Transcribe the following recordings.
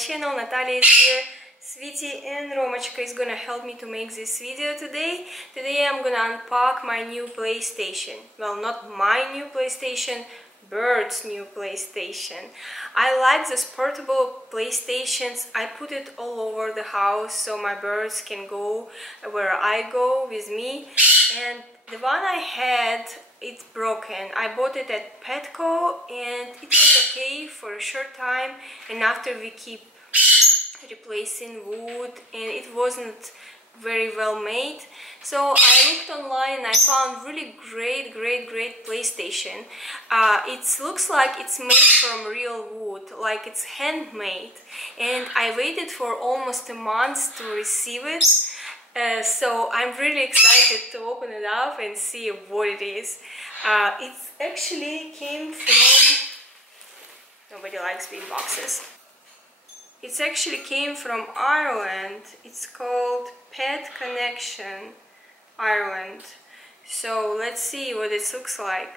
channel. Natalia is here. Sweetie and Romachka is gonna help me to make this video today. Today I'm gonna unpack my new PlayStation. Well, not my new PlayStation, Bird's new PlayStation. I like these portable PlayStations. I put it all over the house so my birds can go where I go with me. And the one I had, it's broken. I bought it at Petco and it was okay for a short time, and after we keep replacing wood and it wasn't very well made. So I looked online and I found really great PlayStation. It looks like it's made from real wood, like it's handmade, and I waited for almost a month to receive it. So I'm really excited to open it up and see what it is. It actually came from... Nobody likes big boxes. It actually came from Ireland. It's called Pet Connection Ireland. So let's see what it looks like.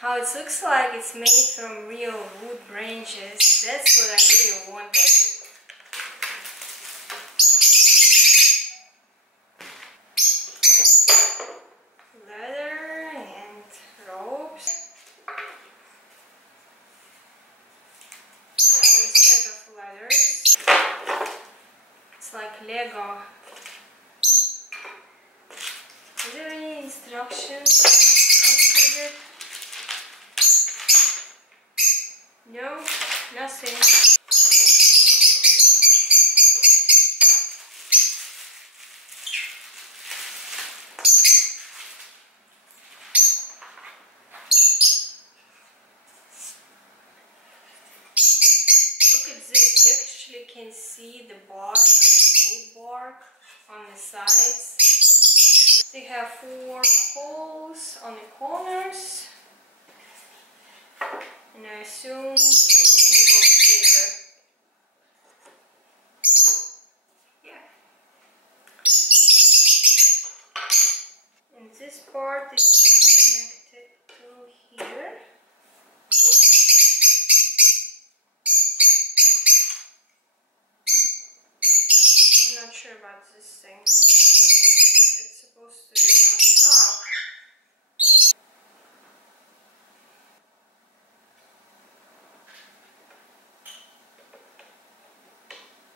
How it looks like it's made from real wood branches. That's what I really wanted. Leather and ropes. Another set of leathers. It's like Lego. Is there any instructions included? No, nothing. Look at this, you actually can see the bark, wood bark on the sides. They have 4 holes on the corners. And I assume it can go there. Yeah. And this part is connected to here. I'm not sure about this thing. It's supposed to be on top.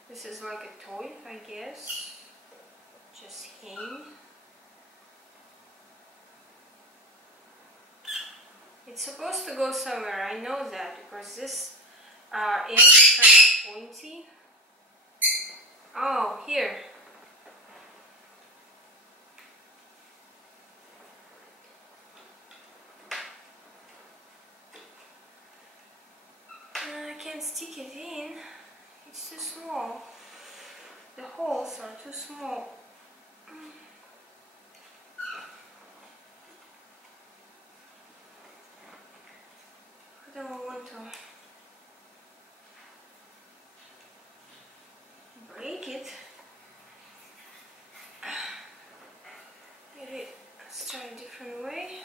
This is like a toy, I guess. Just hang. It's supposed to go somewhere, I know that, because this end is kind of pointy. Oh, here. I can't stick it in. It's too small. The holes are too small. I don't want to break it. Maybe let's try a different way.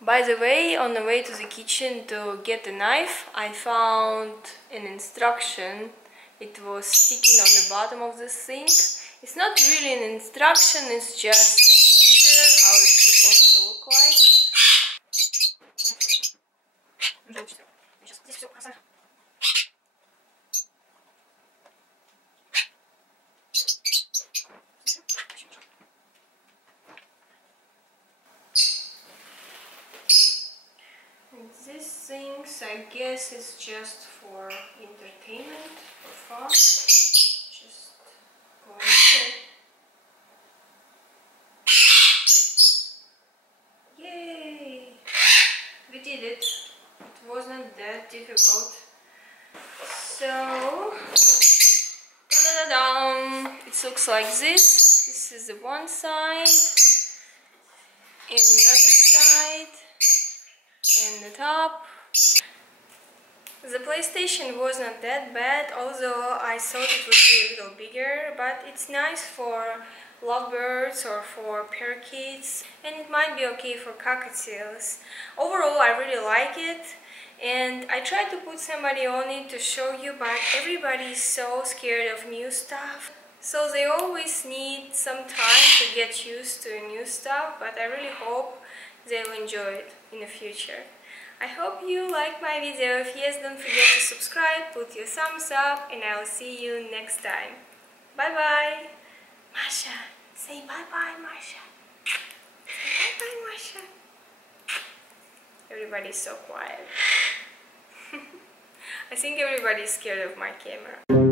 By the way, on the way to the kitchen to get a knife, I found an instruction. It was sticking on the bottom of the sink. It's not really an instruction, it's just a picture how it's supposed to look like. These things, I guess, is just for entertainment, for fun. Just go in here. Yay! We did it. It wasn't that difficult. So, ta-da-da-dum. It looks like this. This is the one side, and another side, and the top. The PlayStation was not that bad, although I thought it would be a little bigger, but it's nice for lovebirds or for parakeets, and it might be okay for cockatiels. Overall, I really like it, and I tried to put somebody on it to show you, but everybody is so scared of new stuff. So they always need some time to get used to new stuff, but I really hope they'll enjoy it in the future. I hope you liked my video. If yes, don't forget to subscribe, put your thumbs up, and I'll see you next time. Bye bye! Masha! Say bye bye, Masha! Say bye bye, Masha! Everybody's so quiet. I think everybody's scared of my camera.